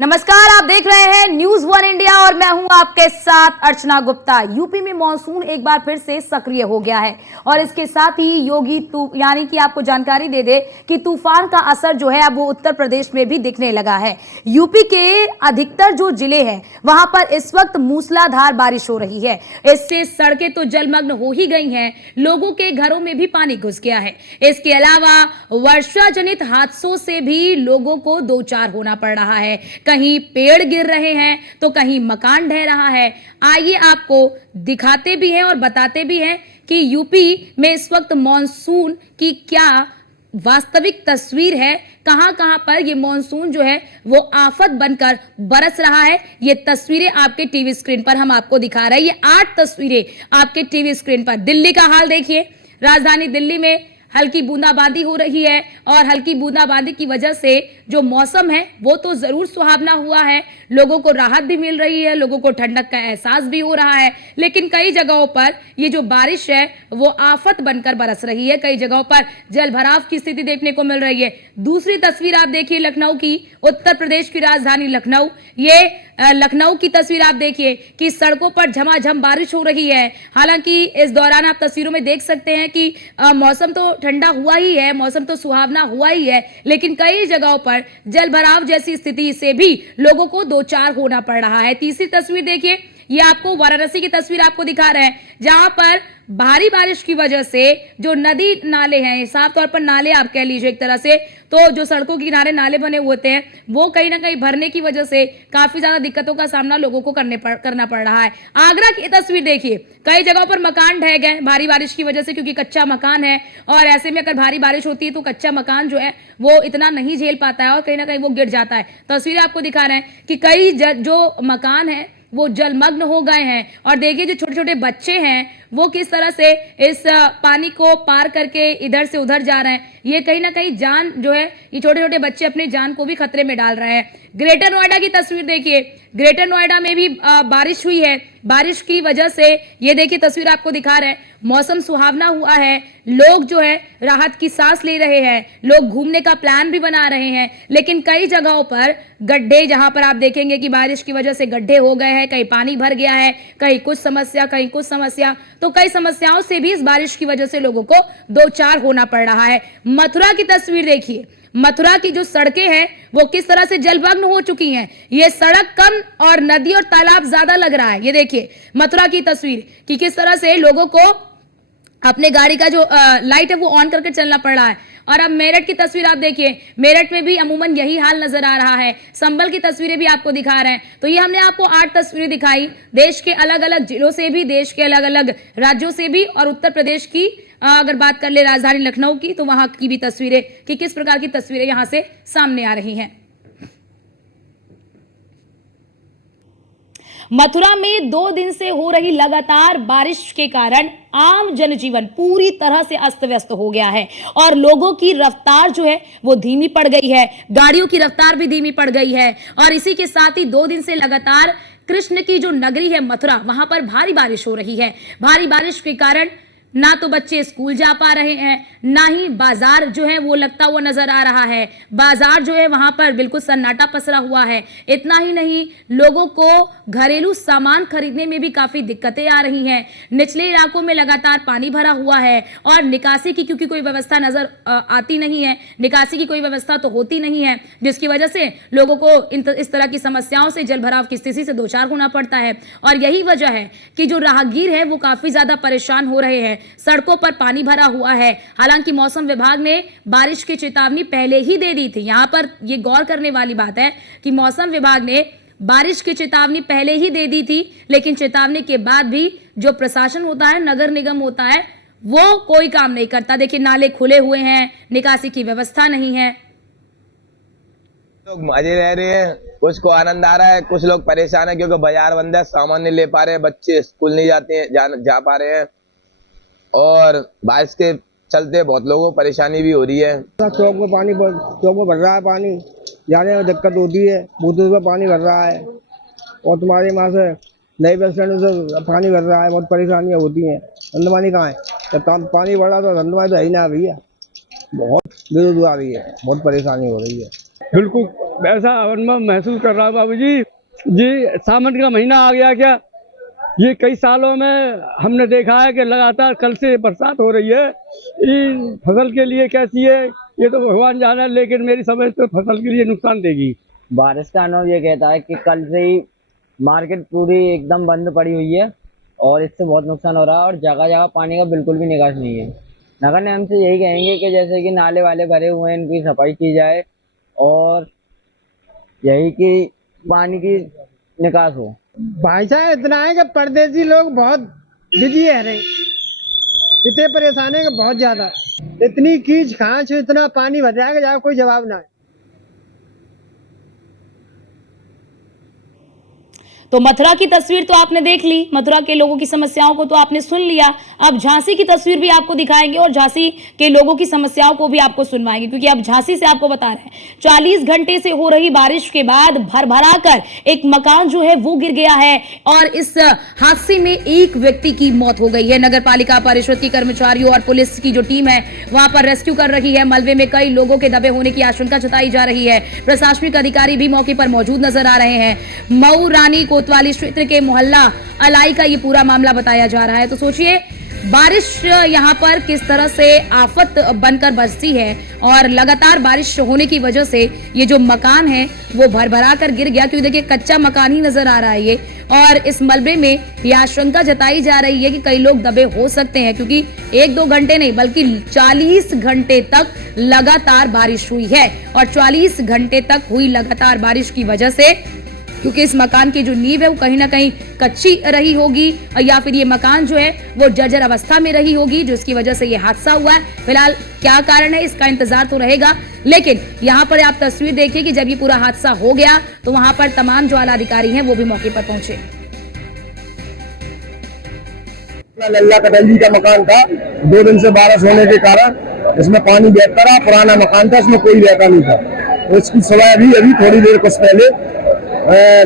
नमस्कार, आप देख रहे हैं न्यूज वन इंडिया और मैं हूं आपके साथ अर्चना गुप्ता। यूपी में मॉनसून एक बार फिर से सक्रिय हो गया है और इसके साथ ही योगी यानी कि आपको जानकारी दे दे कि तूफान का असर जो है अब वो उत्तर प्रदेश में भी दिखने लगा है। यूपी के अधिकतर जो जिले हैं वहां पर इस वक्त मूसलाधार बारिश हो रही है। इससे सड़कें तो जलमग्न हो ही गई हैं, लोगों के घरों में भी पानी घुस गया है। इसके अलावा वर्षा जनित हादसों से भी लोगों को दो चार होना पड़ रहा है। कहीं पेड़ गिर रहे हैं तो कहीं मकान ढह रहा है। आइए आपको दिखाते भी हैं और बताते भी हैं कि यूपी में इस वक्त मॉनसून की क्या वास्तविक तस्वीर है, कहां कहां पर ये मॉनसून जो है वो आफत बनकर बरस रहा है। ये तस्वीरें आपके टीवी स्क्रीन पर हम आपको दिखा रहे हैं। ये 8 तस्वीरें आपके टीवी स्क्रीन पर। दिल्ली का हाल देखिए, राजधानी दिल्ली में हल्की बूंदाबांदी हो रही है और हल्की बूंदाबांदी की वजह से जो मौसम है वो तो जरूर सुहावना हुआ है, लोगों को राहत भी मिल रही है, लोगों को ठंडक का एहसास भी हो रहा है। लेकिन कई जगहों पर ये जो बारिश है वो आफत बनकर बरस रही है। कई जगहों पर जल भराव की स्थिति देखने को मिल रही है। दूसरी तस्वीर आप देखिए लखनऊ की, उत्तर प्रदेश की राजधानी लखनऊ। ये लखनऊ की तस्वीर आप देखिए कि सड़कों पर झमाझम बारिश हो रही है। हालांकि इस दौरान आप तस्वीरों में देख सकते हैं कि मौसम तो ठंडा हुआ ही है, मौसम तो सुहावना हुआ ही है, लेकिन कई जगहों पर जल भराव जैसी स्थिति से भी लोगों को दो चार होना पड़ रहा है। तीसरी तस्वीर देखिए, ये आपको वाराणसी की तस्वीर आपको दिखा रहे हैं, जहां पर भारी बारिश की वजह से जो नदी नाले हैं, साफ तौर पर नाले आप कह लीजिए एक तरह से, तो जो सड़कों के किनारे नाले बने हुए होते हैं वो कहीं ना कहीं भरने की वजह से काफी ज्यादा दिक्कतों का सामना लोगों को करना पड़ रहा है। आगरा की तस्वीर देखिए, कई जगहों पर मकान ढह गए भारी बारिश की वजह से, क्योंकि कच्चा मकान है और ऐसे में अगर भारी बारिश होती है तो कच्चा मकान जो है वो इतना नहीं झेल पाता है और कहीं ना कहीं वो गिर जाता है। तस्वीरें आपको दिखा रहे हैं कि कई जो मकान है वो जलमग्न हो गए हैं और देखिए जो छोटे छोटे बच्चे हैं वो किस तरह से इस पानी को पार करके इधर से उधर जा रहे हैं। ये कहीं ना कहीं जान जो है, ये छोटे छोटे बच्चे अपनी जान को भी खतरे में डाल रहे हैं। ग्रेटर नोएडा की तस्वीर देखिए, ग्रेटर नोएडा में भी बारिश हुई है। बारिश की वजह से ये देखिए तस्वीर आपको दिखा रहे हैं, मौसम सुहावना हुआ है, लोग जो है राहत की सांस ले रहे हैं, लोग घूमने का प्लान भी बना रहे हैं। लेकिन कई जगहों पर गड्ढे, जहां पर आप देखेंगे कि बारिश की वजह से गड्ढे हो गए हैं, कहीं पानी भर गया है, कहीं कुछ समस्या कहीं कुछ समस्या, तो कई समस्याओं से भी इस बारिश की वजह से लोगों को दो चार होना पड़ रहा है। मथुरा की तस्वीर देखिए, मथुरा की जो सड़कें हैं वो किस तरह से जलमग्न हो चुकी हैं। ये सड़क कम और नदी और तालाब ज्यादा लग रहा है। ये देखिए मथुरा की तस्वीर कि किस तरह से लोगों को अपने गाड़ी का जो लाइट है वो ऑन करके चलना पड़ रहा है। और अब मेरठ की तस्वीर आप देखिए, मेरठ में भी अमूमन यही हाल नजर आ रहा है। संभल की तस्वीरें भी आपको दिखा रहे हैं। तो ये हमने आपको 8 तस्वीरें दिखाई, देश के अलग अलग जिलों से भी, देश के अलग अलग राज्यों से भी, और उत्तर प्रदेश की अगर बात कर ले राजधानी लखनऊ की तो वहां की भी तस्वीरें कि किस प्रकार की तस्वीरें यहां से सामने आ रही हैं। मथुरा में 2 दिन से हो रही लगातार बारिश के कारण आम जनजीवन पूरी तरह से अस्त व्यस्त हो गया है और लोगों की रफ्तार जो है वो धीमी पड़ गई है, गाड़ियों की रफ्तार भी धीमी पड़ गई है। और इसी के साथ ही 2 दिन से लगातार कृष्ण की जो नगरी है मथुरा, वहां पर भारी बारिश हो रही है। भारी बारिश के कारण ना तो बच्चे स्कूल जा पा रहे हैं, ना ही बाजार जो है वो लगता हुआ नजर आ रहा है। बाजार जो है वहां पर बिल्कुल सन्नाटा पसरा हुआ है। इतना ही नहीं, लोगों को घरेलू सामान खरीदने में भी काफी दिक्कतें आ रही हैं। निचले इलाकों में लगातार पानी भरा हुआ है और निकासी की क्योंकि कोई व्यवस्था नजर आती नहीं है, निकासी की कोई व्यवस्था तो होती नहीं है, जिसकी वजह से लोगों को इस तरह की समस्याओं से, जल भराव की स्थिति से दो चार होना पड़ता है। और यही वजह है कि जो राहगीर है वो काफी ज्यादा परेशान हो रहे हैं। सड़कों पर पानी भरा हुआ है। हालांकि मौसम विभाग ने बारिश की चेतावनी पहले ही दे दी थी। यहां पर यह गौर करने वाली बात है कि मौसम विभाग ने बारिश की चेतावनी पहले ही दे दी थी, लेकिन चेतावनी के बाद भी जो प्रशासन होता है, नगर निगम होता है, वो कोई काम नहीं करता। देखिए नाले खुले हुए हैं, निकासी की व्यवस्था नहीं है। लोग मजे रह रहे हैं, कुछ को आनंद आ रहा है, कुछ लोग परेशान है क्योंकि बाजार बंद है, सामान नहीं ले पा रहे हैं, बच्चे स्कूल नहीं जाते हैं, जा पा रहे हैं और बारिश के चलते बहुत लोगों को परेशानी भी हो रही है। चौक में पानी, चौक में भर रहा है पानी, जाने में दिक्कत होती है, बूथों में पानी भर रहा है और तुम्हारे वहाँ से नई बस स्टैंड से पानी भर रहा है, बहुत परेशानियाँ होती हैं। धंधमानी कहाँ है, जब पानी बढ़ा तो धंधमानी तो है ही ना भैया, बहुत विरोध आ रही है, बहुत परेशानी हो रही है। बिल्कुल ऐसा अनुभव महसूस कर रहा हूँ बाबूजी। ये सावन का महीना आ गया क्या? ये कई सालों में हमने देखा है कि लगातार कल से बरसात हो रही है। ये फसल के लिए कैसी है ये तो भगवान जाने है, लेकिन मेरी समझ तो फसल के लिए नुकसान देगी। बारिश का अनुभव ये कहता है कि कल से ही मार्केट पूरी एकदम बंद पड़ी हुई है और इससे बहुत नुकसान हो रहा है और जगह जगह पानी का बिल्कुल भी निकास नहीं है। नगर निगम से यही कहेंगे कि जैसे कि नाले वाले भरे हुए हैं इनकी सफाई की जाए और यही कि पानी की निकास हो। भाई साहब इतना है कि परदेसी लोग बहुत बिजी है रे, इतने परेशान है कि बहुत ज्यादा, इतनी कीच खांच इतना पानी भर जाएगा जहाँ कोई जवाब ना है। तो मथुरा की तस्वीर तो आपने देख ली, मथुरा के लोगों की समस्याओं को तो आपने सुन लिया। अब झांसी की तस्वीर भी आपको दिखाएंगे और झांसी के लोगों की समस्याओं को भी आपको सुनवाएंगे, क्योंकि अब झांसी से आपको बता रहे हैं 40 घंटे से हो रही बारिश के बाद भरभराकर एक मकान जो है वो गिर गया है और इस हादसे में एक व्यक्ति की मौत हो गई है। नगर पालिका परिषद की कर्मचारियों और पुलिस की जो टीम है वहां पर रेस्क्यू कर रही है। मलबे में कई लोगों के दबे होने की आशंका जताई जा रही है। प्रशासनिक अधिकारी भी मौके पर मौजूद नजर आ रहे हैं। मऊ रानी कोतवाली क्षेत्र के मोहल्ला अलाई का ये पूरा मामला बताया जा रहा है। तो सोचिए बारिश यहाँ पर किस तरह से आफत बनकर बरसी है और लगातार बारिश होने की वजह से ये जो मकान है वो भरभरा कर गिर गया, क्योंकि देखिए कच्चा मकान ही नजर आ रहा है ये। और इस मलबे में ये आशंका जताई जा रही है कि कई लोग दबे हो सकते हैं, क्योंकि 1-2 घंटे नहीं बल्कि 40 घंटे तक लगातार बारिश हुई है। और 40 घंटे तक हुई लगातार बारिश की वजह से, क्योंकि इस मकान की जो नींव है वो कहीं ना कहीं कच्ची रही होगी या फिर ये मकान जो है वो जर्जर अवस्था में रही होगी, जिसकी वजह से ये हादसा हुआ है। फिलहाल क्या कारण है इसका इंतजार तो रहेगा, लेकिन यहाँ पर आप तस्वीर देखिए कि जब ये पूरा हादसा हो गया तो वहां पर तमाम जो आला अधिकारी हैं वो भी मौके पर पहुंचे। लल्ला कटल जी का मकान था। 2 दिन से बारिश होने के कारण इसमें पानी बहता रहा। पुराना मकान था, इसमें कोई रहता नहीं था। तो इसकी सवाई अभी थोड़ी देर कुछ पहले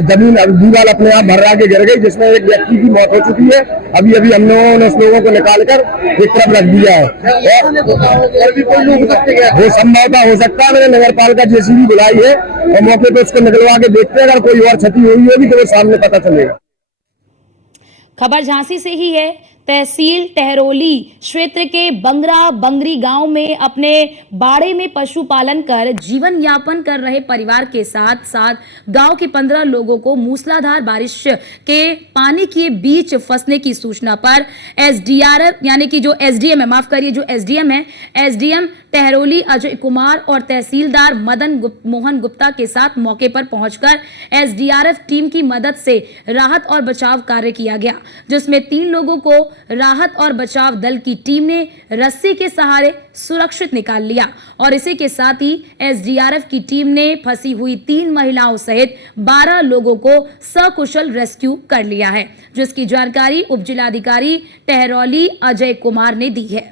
जमीन दीवार अपने आप भर के गिर गई, जिसमें एक व्यक्ति की मौत हो चुकी है। अभी हम लोगों ने उस लोगों को निकाल कर एक तरफ रख दिया है और भी कोई लोग वो संभवतः हो सकता है। मैंने नगर पालिका जेसीबी बुलाई है और मौके पर उसको निकलवा के देखते हैं। अगर कोई और क्षति हुई होगी तो वो सामने पता चलेगा। खबर झांसी से ही है। तहसील टहरोली क्षेत्र के बंगरा बंगरी गांव में अपने बाड़े में पशुपालन कर जीवन यापन कर रहे परिवार के साथ साथ गांव के 15 लोगों को मूसलाधार बारिश के पानी के बीच फंसने की सूचना पर एसडीआरएफ यानी कि जो एसडीएम है, माफ करिए जो एसडीएम है, एसडीएम टहरोली अजय कुमार और तहसीलदार मोहन गुप्ता के साथ मौके पर पहुंचकर एसडीआरएफ टीम की मदद से राहत और बचाव कार्य किया गया, जिसमें 3 लोगों को राहत और बचाव दल की टीम ने रस्सी के सहारे सुरक्षित निकाल लिया। और इसी के साथ ही एसडीआरएफ की टीम ने फंसी हुई 3 महिलाओं सहित 12 लोगों को सकुशल रेस्क्यू कर लिया है, जिसकी जानकारी उप जिलाधिकारी टहरौली अजय कुमार ने दी है।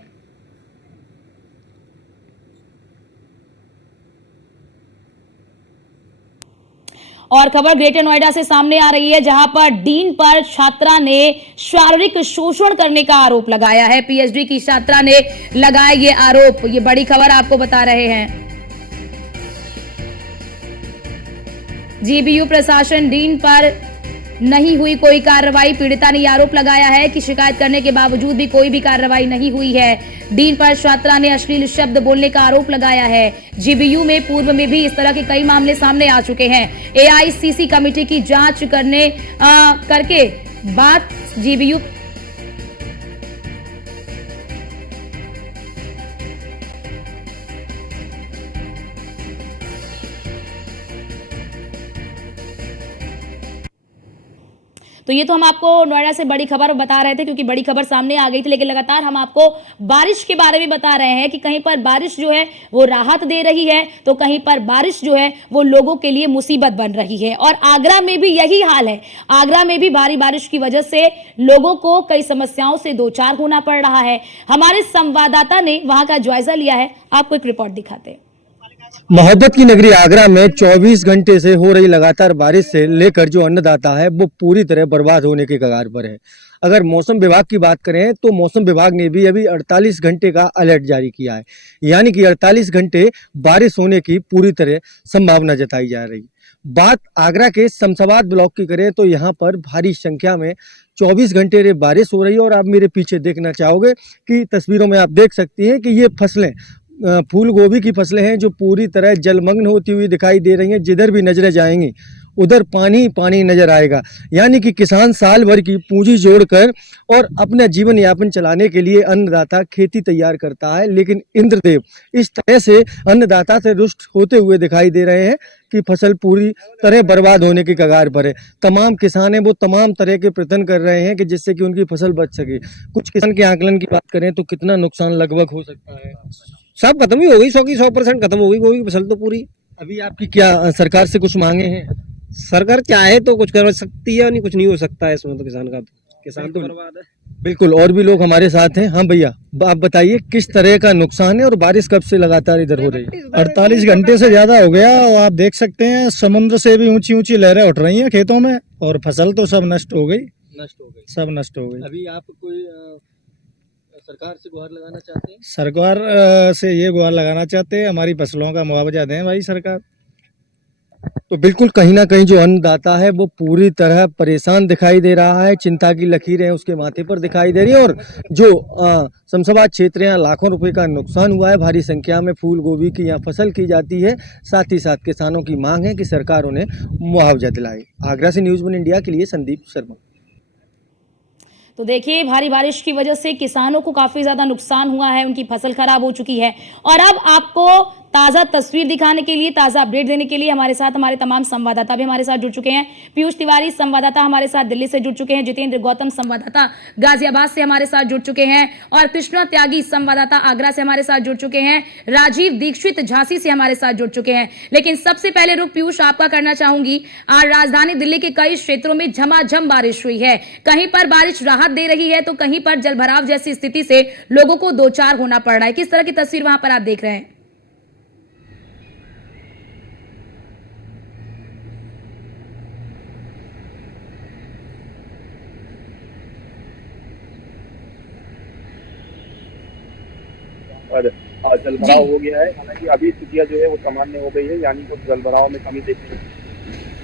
और खबर ग्रेटर नोएडा से सामने आ रही है, जहां पर डीन पर छात्रा ने शारीरिक शोषण करने का आरोप लगाया है। पीएचडी की छात्रा ने लगाया ये आरोप। ये बड़ी खबर आपको बता रहे हैं। जीबीयू प्रशासन डीन पर नहीं हुई कोई कार्रवाई। पीड़िता ने आरोप लगाया है कि शिकायत करने के बावजूद भी कोई भी कार्रवाई नहीं हुई है। डीन पर छात्रा ने अश्लील शब्द बोलने का आरोप लगाया है। जीबीयू में पूर्व में भी इस तरह के कई मामले सामने आ चुके हैं। एआईसीसी कमेटी की जांच करके बात जीबीयू तो ये तो हम आपको नोएडा से बड़ी खबर बता रहे थे, क्योंकि बड़ी खबर सामने आ गई थी, लेकिन लगातार हम आपको बारिश के बारे में बता रहे हैं कि कहीं पर बारिश जो है वो राहत दे रही है तो कहीं पर बारिश जो है वो लोगों के लिए मुसीबत बन रही है। और आगरा में भी यही हाल है। आगरा में भी भारी बारिश की वजह से लोगों को कई समस्याओं से दो चार होना पड़ रहा है। हमारे संवाददाता ने वहां का जायजा लिया है, आपको एक रिपोर्ट दिखाते हैं। मोहब्बत की नगरी आगरा में 24 घंटे से हो रही लगातार बारिश से लेकर जो अन्नदाता है वो पूरी तरह बर्बाद होने के कगार पर है। अगर मौसम विभाग की बात करें तो मौसम विभाग ने भी अभी 48 घंटे का अलर्ट जारी किया है, यानी कि 48 घंटे बारिश होने की पूरी तरह संभावना जताई जा रही है। बात आगरा के शमशाबाद ब्लॉक की करें तो यहाँ पर भारी संख्या में 24 घंटे रे बारिश हो रही है और आप मेरे पीछे देखना चाहोगे कि तस्वीरों में आप देख सकती हैं कि ये फसलें फूल गोभी की फसलें हैं जो पूरी तरह जलमग्न होती हुई दिखाई दे रही हैं। जिधर भी नजरें जाएंगी उधर पानी ही पानी नजर आएगा, यानी कि किसान साल भर की पूंजी जोड़कर और अपना जीवन यापन चलाने के लिए अन्नदाता खेती तैयार करता है, लेकिन इंद्रदेव इस तरह से अन्नदाता से रुष्ट होते हुए दिखाई दे रहे हैं कि फसल पूरी तरह बर्बाद होने की कगार पर है। तमाम किसान हैं वो तमाम तरह के प्रयत्न कर रहे हैं कि जिससे कि उनकी फसल बच सके। कुछ किसान के आकलन की बात करें तो कितना नुकसान लगभग हो सकता है? सब खत्म ही हो गई, 100 की 100% खत्म हो गई गोभी की फसल तो पूरी। अभी आपकी क्या सरकार से कुछ मांगे हैं? सरकार चाहे तो कुछ कर सकती है, नहीं कुछ नहीं हो सकता है इसमें, तो किसान तो बर्बाद है। बिल्कुल, और भी लोग हमारे साथ हैं। हाँ भैया, आप बताइए किस तरह का नुकसान है और बारिश कब से लगातार इधर हो रही है? 48 घंटे से ज्यादा हो गया और आप देख सकते हैं समुद्र से भी ऊंची ऊंची लहरें उठ रही हैं खेतों में और फसल तो सब नष्ट हो गई, सब नष्ट हो गई। अभी आप कोई सरकार से गुहार लगाना चाहते हैं? सरकार से ये गुहार लगाना चाहते हैं हमारी फसलों का मुआवजा दें भाई सरकार। तो बिल्कुल कहीं ना कहीं जो अन्नदाता है वो पूरी तरह परेशान दिखाई दे रहा है, चिंता की लकीरें उसके माथे पर दिखाई दे रही है। और जो शमशाबाद क्षेत्र यहाँ लाखों रुपए का नुकसान हुआ है, भारी संख्या में फूल गोभी की यहाँ फसल की जाती है, साथ ही साथ किसानों की मांग है कि सरकार उन्हें मुआवजा दिलाए। आगरा से न्यूज़ 1 इंडिया के लिए संदीप शर्मा। तो देखिए, भारी बारिश की वजह से किसानों को काफी ज्यादा नुकसान हुआ है, उनकी फसल खराब हो चुकी है। और अब आपको ताजा तस्वीर दिखाने के लिए, ताजा अपडेट देने के लिए हमारे साथ हमारे तमाम संवाददाता भी हमारे साथ जुड़ चुके हैं। पीयूष तिवारी संवाददाता हमारे साथ दिल्ली से जुड़ चुके हैं, जितेंद्र गौतम संवाददाता गाजियाबाद से हमारे साथ जुड़ चुके हैं और कृष्णा त्यागी संवाददाता आगरा से हमारे साथ जुड़ चुके हैं, राजीव दीक्षित झांसी से हमारे साथ जुड़ चुके हैं। लेकिन सबसे पहले रुख पीयूष आपका करना चाहूंगी। आज राजधानी दिल्ली के कई क्षेत्रों में झमाझम बारिश हुई है। कहीं पर बारिश राहत दे रही है तो कहीं पर जलभराव जैसी स्थिति से लोगों को दो चार होना पड़ रहा है। किस तरह की तस्वीर वहां पर आप देख रहे हैं? पर जलभराव हो गया है। हालांकि अभी स्थितियां जो है वो सामान्य हो गई है, यानी कुछ जलभराव में कमी देखने को।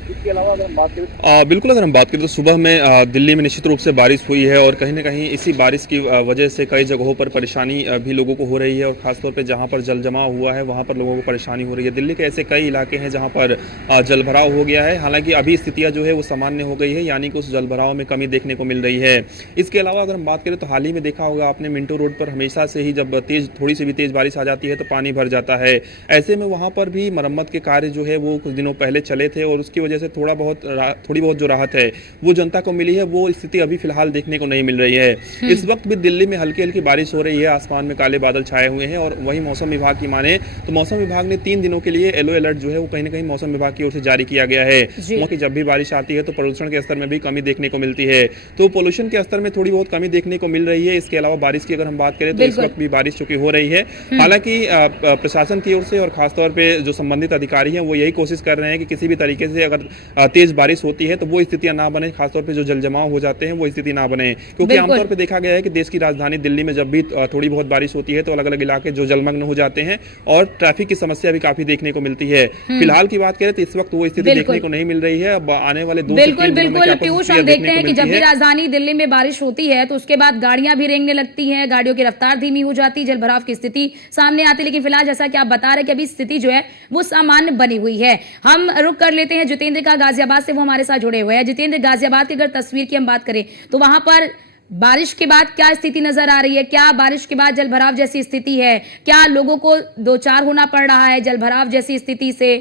इसके अलावा अगर हम बात करें बिल्कुल, अगर हम बात करें तो सुबह में दिल्ली में निश्चित रूप से बारिश हुई है और कहीं ना कहीं इसी बारिश की वजह से कई जगहों पर परेशानी भी लोगों को हो रही है और ख़ासतौर पे जहां पर जल जमाव हुआ है वहां पर लोगों को परेशानी हो रही है। दिल्ली के ऐसे कई इलाके हैं जहां पर जलभराव हो गया है। हालांकि अभी स्थितियाँ जो है वो सामान्य हो गई है, यानी कि उस जलभराव में कमी देखने को मिल रही है। इसके अलावा अगर हम बात करें तो हाल ही में देखा होगा आपने, मिंटो रोड पर हमेशा से ही जब थोड़ी सी भी तेज़ बारिश आ जाती है तो पानी भर जाता है। ऐसे में वहाँ पर भी मरम्मत के कार्य जो है वो कुछ दिनों पहले चले थे और उसकी वजह से थोड़ी बहुत जो राहत है वो जनता को मिली है। वो स्थिति अभी फिलहाल देखने को नहीं मिल रही है। इस वक्त भी दिल्ली में हल्की हल्की बारिश हो रही है, आसमान में काले बादल छाए हुए हैं। और वहीं मौसम विभाग की माने तो मौसम विभाग ने 3 दिनों के लिए येलो अलर्ट जो है वो कहीं ना कहीं मौसम विभाग की ओर से जारी किया गया है। क्योंकि जब भी बारिश आती है तो प्रदूषण के स्तर में भी कमी देखने को मिलती है, तो पोल्यूशन के स्तर में थोड़ी बहुत कमी देखने को मिल रही है। इसके अलावा बारिश की अगर हम बात करें तो इस वक्त भी बारिश चूंकि हो रही है। हालांकि प्रशासन की ओर से और खासतौर पर जो संबंधित अधिकारी हैं वो यही कोशिश कर रहे हैं कि किसी भी तरीके से अगर तेज बारिश होती है तो वो स्थितियां ना बने, खासतौर पे जो जल जमाव हो जाते हैं वो स्थिति ना बने। क्योंकि आमतौर पे देखा गया है कि देश की राजधानी दिल्ली में जब भी थोड़ी बहुत बारिश होती है तो अलग अलग इलाके जो जलमग्न हो जाते हैं और ट्रैफिक की समस्या भी काफी देखने को मिलती है। फिलहाल की बात करें तो इस वक्त वो स्थिति देखने को नहीं मिल रही है। अब आने वाले 2 से 3 दिनों में पीयूष, हम देखते हैं कि जब भी राजधानी दिल्ली में बारिश होती है तो उसके बाद गाड़ियां भी रेंगने लगती हैं, गाड़ियों की रफ्तार धीमी हो जाती है, जलभराव की स्थिति सामने आती है। लेकिन फिलहाल जैसा कि आप बता रहे हैं कि अभी स्थिति जो है वो सामान्य बनी हुई है। हम रुक कर लेते हैं जितेंद्र का, गाजियाबाद से वो हमारे साथ जुड़े हुए हैं। जितेंद्र, गाजियाबाद की अगर तस्वीर की हम बात करें तो वहां पर बारिश के बाद क्या स्थिति नजर आ रही है? क्या बारिश के बाद जलभराव जैसी स्थिति है? क्या लोगों को दो चार होना पड़ रहा है जलभराव जैसी स्थिति से?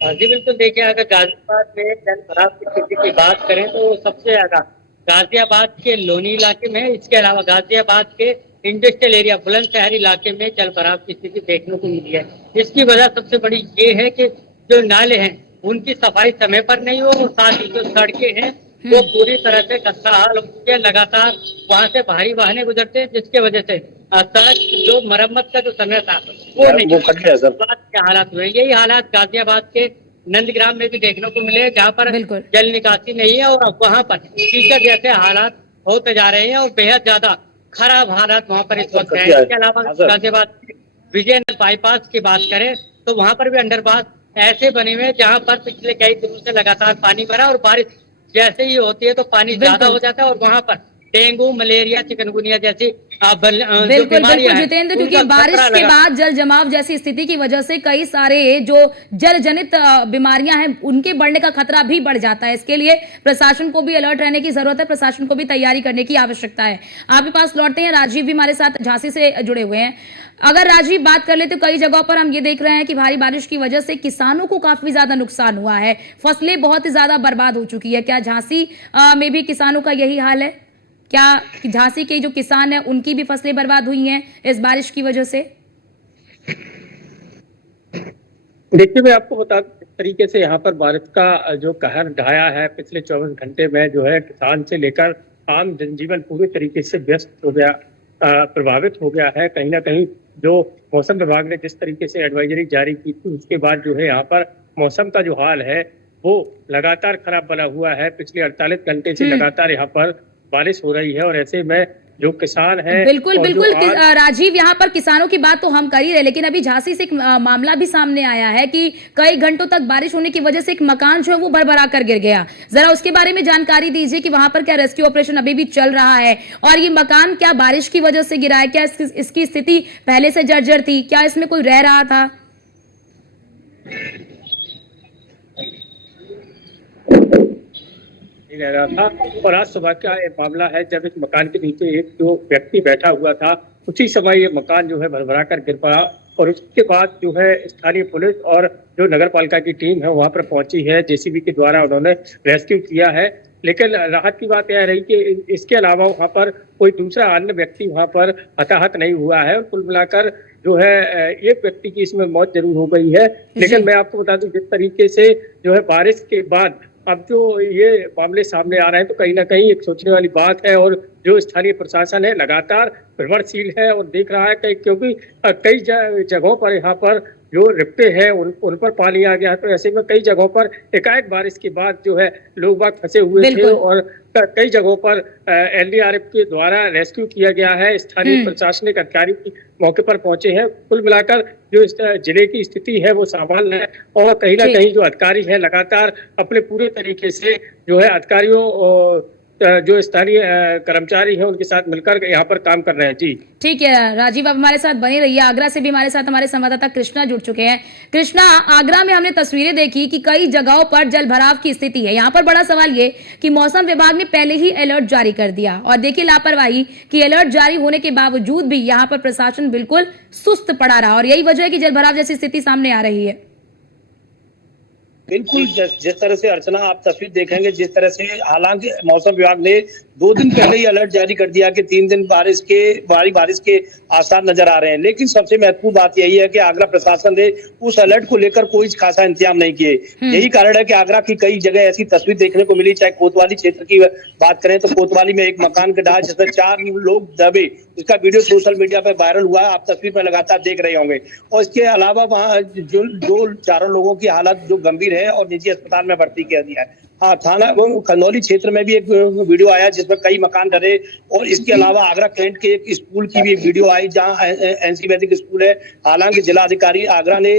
जी बिल्कुल, देखिए अगर गाजियाबाद में जलभराव की स्थिति की बात करें तो सबसे ज्यादा गाजियाबाद के लोनी इलाके में, इसके अलावा गाजियाबाद के इंडस्ट्रियल एरिया बुलंदशहर इलाके में जलभराव की स्थिति देखने को मिली है। इसकी वजह सबसे बड़ी ये है कि जो नाले हैं उनकी सफाई समय पर नहीं हो और साथ ही जो सड़कें हैं वो पूरी तरह से खस्ता हाल हो चुकी है। लगातार वहां से भारी वाहने गुजरते हैं जिसके वजह से सड़क जो मरम्मत का जो समय था वो नहीं, कट गया सर। बात के हालात हुए। यही हालात गाजियाबाद के नंदग्राम में भी देखने को मिले, जहाँ पर बिल्कुल। जल निकासी नहीं है और अब वहाँ पर कीचड़ जैसे हालात होते जा रहे हैं और बेहद ज्यादा खराब हालात वहाँ पर इस वक्त है। इसके अलावा गाजियाबाद के विजयनगर बाईपास की बात करें तो वहाँ पर भी अंडरपास ऐसे बने हुए हैं जहाँ पर पिछले कई दिनों से लगातार पानी भरा और बारिश जैसे ही होती है तो पानी ज्यादा हो जाता है और वहाँ पर डेंगू, मलेरिया, चिकनगुनिया जैसी बिल्कुल बिल्कुल जितेंद्र, क्योंकि बारिश के बाद जल जमाव जैसी स्थिति की वजह से कई सारे जो जल जनित बीमारियां हैं उनके बढ़ने का खतरा भी बढ़ जाता है। इसके लिए प्रशासन को भी अलर्ट रहने की जरूरत है, प्रशासन को भी तैयारी करने की आवश्यकता है। आपके पास लौटते हैं, राजीव भी हमारे साथ झांसी से जुड़े हुए हैं। अगर राजीव बात कर ले तो कई जगहों पर हम ये देख रहे हैं कि भारी बारिश की वजह से किसानों को काफी ज्यादा नुकसान हुआ है, फसलें बहुत ही ज्यादा बर्बाद हो चुकी है। क्या झांसी में भी किसानों का यही हाल है? क्या झांसी के जो किसान हैं उनकी भी फसलें बर्बाद हुई हैं इस बारिश की वजह से? देखिए, मैं आपको बता दूं, किस तरीके से यहाँ पर बारिश का जो कहर ढाया है पिछले 24 घंटे में, जो है किसान से लेकर आम जनजीवन पूरे तरीके से व्यस्त हो गया, प्रभावित हो गया है। कहीं ना कहीं जो मौसम विभाग ने जिस तरीके से एडवाइजरी जारी की थी उसके बाद जो है यहाँ पर मौसम का जो हाल है वो लगातार खराब बना हुआ है। पिछले 48 घंटे से लगातार यहाँ पर बारिश हो रही है और ऐसे में जो किसान है बिल्कुल बिल्कुल राजीव, यहाँ पर किसानों की बात तो हम कर ही रहे, लेकिन अभी झांसी से एक मामला भी सामने आया है कि कई घंटों तक बारिश होने की वजह से एक मकान जो है वो भरभरा कर गिर गया। जरा उसके बारे में जानकारी दीजिए कि वहां पर क्या रेस्क्यू ऑपरेशन अभी भी चल रहा है और ये मकान क्या बारिश की वजह से गिरा है? क्या इसकी स्थिति पहले से जर्जर थी? क्या इसमें कोई रह रहा था? रह रहा था और आज सुबह का ये मामला है जब इस मकान के नीचे एक जो व्यक्ति बैठा हुआ था उसी समय ये मकान जो है भरभरा कर गिर पड़ा और उसके बाद जो है स्थानीय पुलिस और जो नगर पालिका की टीम है वहां पर पहुंची है। जेसीबी के द्वारा उन्होंने रेस्क्यू किया है, लेकिन राहत की बात यह रही कि इसके अलावा वहां पर कोई दूसरा अन्य व्यक्ति वहां पर हताहत नहीं हुआ है और कुल मिलाकर जो है एक व्यक्ति की इसमें मौत जरूर हो गई है। लेकिन मैं आपको बता दूं, जिस तरीके से जो है बारिश के बाद अब जो ये मामले सामने आ रहे हैं तो कहीं ना कहीं एक सोचने वाली बात है और जो स्थानीय प्रशासन है लगातार प्रवृत्तशील है और देख रहा है क्योंकि कई जगहों पर यहाँ पर जो रिफ्टे हैं उन पर पानी आ गया, तो ऐसे में कई जगहों पर एकाएक बारिश के बाद जो है लोग बाग फंसे हुए थे और कई जगहों पर एनडीआरएफ के द्वारा रेस्क्यू किया गया है। स्थानीय प्रशासनिक अधिकारी मौके पर पहुंचे हैं। कुल मिलाकर जो इस जिले की स्थिति है वो सामान्य है और कहीं ना कहीं जो अधिकारी है लगातार अपने पूरे तरीके से जो है अधिकारियों जो स्थानीय कर्मचारी हैं उनके साथ मिलकर यहाँ पर काम कर रहे हैं। जी ठीक है राजीव, आप हमारे साथ बने रहिए। आगरा से भी हमारे साथ हमारे संवाददाता कृष्णा जुड़ चुके हैं। कृष्णा, आगरा में हमने तस्वीरें देखी कि कई जगहों पर जल भराव की स्थिति है। यहाँ पर बड़ा सवाल ये कि मौसम विभाग ने पहले ही अलर्ट जारी कर दिया और देखिए लापरवाही कि अलर्ट जारी होने के बावजूद भी यहाँ पर प्रशासन बिल्कुल सुस्त पड़ा रहा और यही वजह है कि जल भराव जैसी स्थिति सामने आ रही है। बिल्कुल, जिस तरह से अर्चना आप तस्वीर देखेंगे, जिस तरह से हालांकि मौसम विभाग ने 2 दिन पहले ही अलर्ट जारी कर दिया कि 3 दिन भारी बारिश के आसार नजर आ रहे हैं, लेकिन सबसे महत्वपूर्ण बात यही है कि आगरा प्रशासन ने उस अलर्ट को लेकर कोई खासा इंतजाम नहीं किए। यही कारण है कि आगरा की कई जगह ऐसी तस्वीर देखने को मिली। चाहे कोतवाली क्षेत्र की बात करें तो कोतवाली में एक मकान के ढहा जिसमें 4 लोग दबे, इसका वीडियो सोशल मीडिया पर वायरल हुआ, आप तस्वीर पर लगातार देख रहे होंगे। और इसके अलावा वहाँ जो 4 लोगों की हालत जो गंभीर है और निजी अस्पताल में भर्ती किया गया है। हाँ, थाना खंदौली क्षेत्र में भी एक वीडियो आया जिसमें कई मकान डरे और इसके अलावा आगरा कैंट के एक स्कूल की भी एक वीडियो आई जहां एनसी वैदिक स्कूल है। हालांकि जिलाधिकारी आगरा ने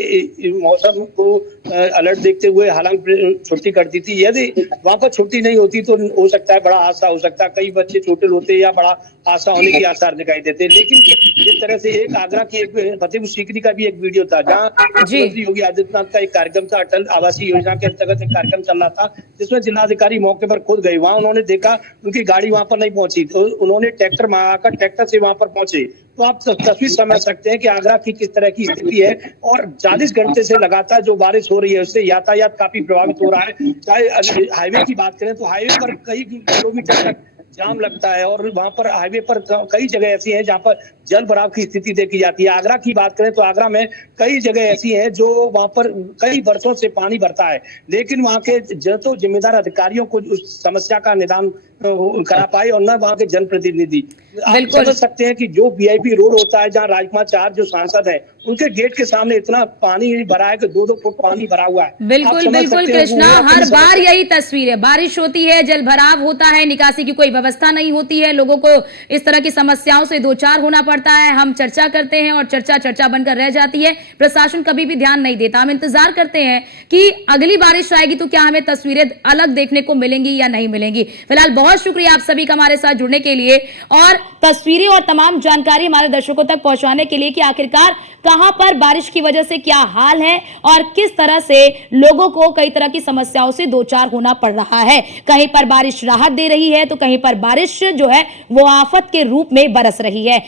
मौसम को अलर्ट देखते हुए हालांकि छुट्टी कर दी थी। यदि वहां पर छुट्टी नहीं होती तो हो सकता है बड़ा हादसा हो सकता है, कई बच्चे छोटे होते या बड़ा हादसा होने के आसार दिखाई देते। लेकिन जिस तरह से एक आगरा की एक फतेहपुर सीकरी का भी एक वीडियो था जहाँ मुख्यमंत्री योगी आदित्यनाथ का एक कार्यक्रम था, अटल आवासीय योजना के अंतर्गत एक कार्यक्रम चल रहा था जिसमें जिलाधिकारी मौके पर खुद गए। वहां उन्होंने देखा उनकी गाड़ी वहां पर नहीं पहुंची तो उन्होंने ट्रैक्टर मंगाकर ट्रैक्टर से वहां पर पहुंचे। तो आप तस्वीर समझ सकते हैं कि आगरा की किस तरह की स्थिति है और 40 घंटे से लगातार जो बारिश हो रही है उससे यातायात काफी प्रभावित हो रहा है। चाहे हाईवे की बात करें तो हाईवे पर कई किलोमीटर तक जाम लगता है और वहां पर हाईवे पर कई जगह ऐसी हैं जहां पर जल भराव की स्थिति देखी जाती है। आगरा की बात करें तो आगरा में कई जगह ऐसी हैं जो वहां पर कई वर्षों से पानी भरता है, लेकिन वहां के जो जिम्मेदार अधिकारियों को उस समस्या का निदान करा पाए और न वहाँ के जनप्रतिनिधि। आप बिल्कुल। समझ सकते हैं कि जो वीआईपी रोड होता है, जहाँ राजकुमार चार जो सांसद हैं, उनके गेट के सामने इतना पानी भरा है कि 2-2 फुट पानी भरा हुआ है। आप बिल्कुल समझ बिल्कुल सकते हैं कृष्णा, वो अपनी हर बार समस्या- यही तस्वीर है। बारिश होती है, जल भराव होता है, निकासी की कोई व्यवस्था नहीं होती है, लोगों को इस तरह की समस्याओं से दो चार होना पड़ता है। हम चर्चा करते हैं और चर्चा बनकर रह जाती है। प्रशासन कभी भी ध्यान नहीं देता। हम इंतजार करते हैं कि अगली बारिश आएगी तो क्या हमें तस्वीरें अलग देखने को मिलेंगी या नहीं मिलेंगी। फिलहाल बहुत शुक्रिया आप सभी का हमारे साथ जुड़ने के लिए और तस्वीरें और तमाम जानकारी हमारे दर्शकों तक पहुंचाने के लिए कि आखिरकार कहां पर बारिश की वजह से क्या हाल है और किस तरह से लोगों को कई तरह की समस्याओं से दो चार होना पड़ रहा है। कहीं पर बारिश राहत दे रही है तो कहीं पर बारिश जो है वो आफत के रूप में बरस रही है।